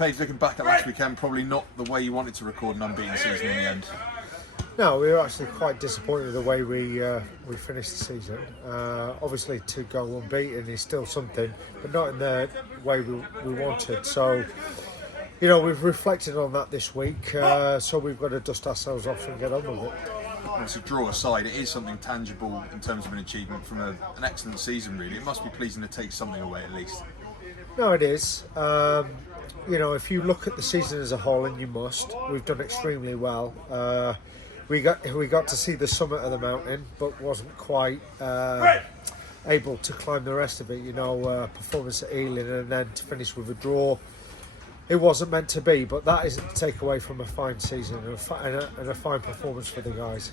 Paige, looking back at last weekend, probably not the way you wanted to record an unbeaten season in the end. No, we were actually quite disappointed with the way we finished the season. Obviously, to go unbeaten is still something, but not in the way we wanted. So, you know, we've reflected on that this week. So we've got to dust ourselves off and get on with it. Well, to draw aside, it is something tangible in terms of an achievement from an excellent season, really. It must be pleasing to take something away at least. No, it is. You know, if you look at the season as a whole, and you must, we've done extremely well. We got to see the summit of the mountain, but wasn't quite able to climb the rest of it. You know, performance at Ealing and then to finish with a draw. It wasn't meant to be, but that isn't to take away from a fine season and a fine performance for the guys.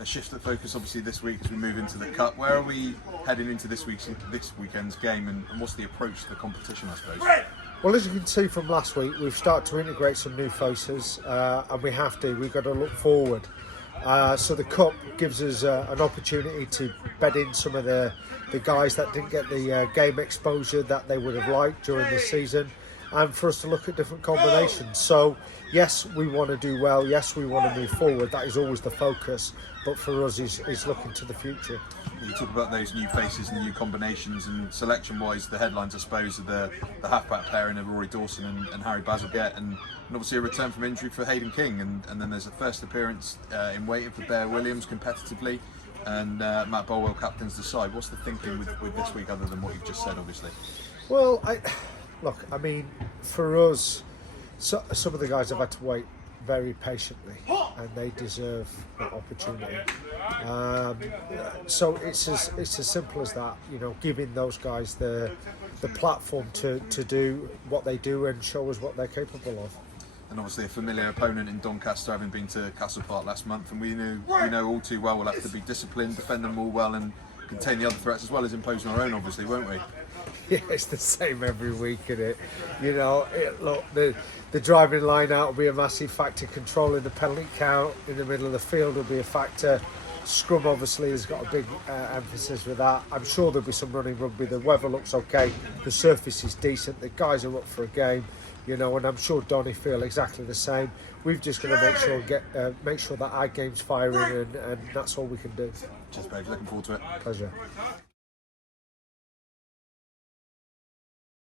A shift of focus, obviously, this week as we move into the Cup. Where are we heading into this weekend's game, and what's the approach to the competition, I suppose? Well, as you can see from last week, we've started to integrate some new faces, and we have to. We've got to look forward. So the Cup gives us an opportunity to bed in some of the guys that didn't get the game exposure that they would have liked during the season, and for us to look at different combinations. So yes, we want to do well, yes, we want to move forward, that is always the focus, but for us is looking to the future. You talk about those new faces and new combinations, and selection wise the headlines I suppose are the half-back pairing of Rory Dawson and Harry Bazalgette, and obviously a return from injury for Hayden King, and then there's a first appearance in waiting for Bear Williams competitively, and Matt Bolwell captains the side. What's the thinking with this week other than what you've just said, obviously? Well, I mean, for us, some of the guys have had to wait very patiently, and they deserve that opportunity. So it's as simple as that. You know, giving those guys the platform to do what they do and show us what they're capable of. And obviously a familiar opponent in Doncaster, having been to Castle Park last month, and we know all too well we'll have to be disciplined, defend them all well, and contain the other threats as well as imposing our own, obviously, won't we? Yeah, it's the same every week, isn't it? You know, look, the driving line out will be a massive factor. Controlling the penalty count in the middle of the field will be a factor. Scrum obviously has got a big emphasis with that. I'm sure there'll be some running rugby. The weather looks okay. The surface is decent. The guys are up for a game, you know, and I'm sure Donny feel exactly the same. We've just got to make sure that our game's firing, and that's all we can do. Cheers, Paige. Looking forward to it. Pleasure.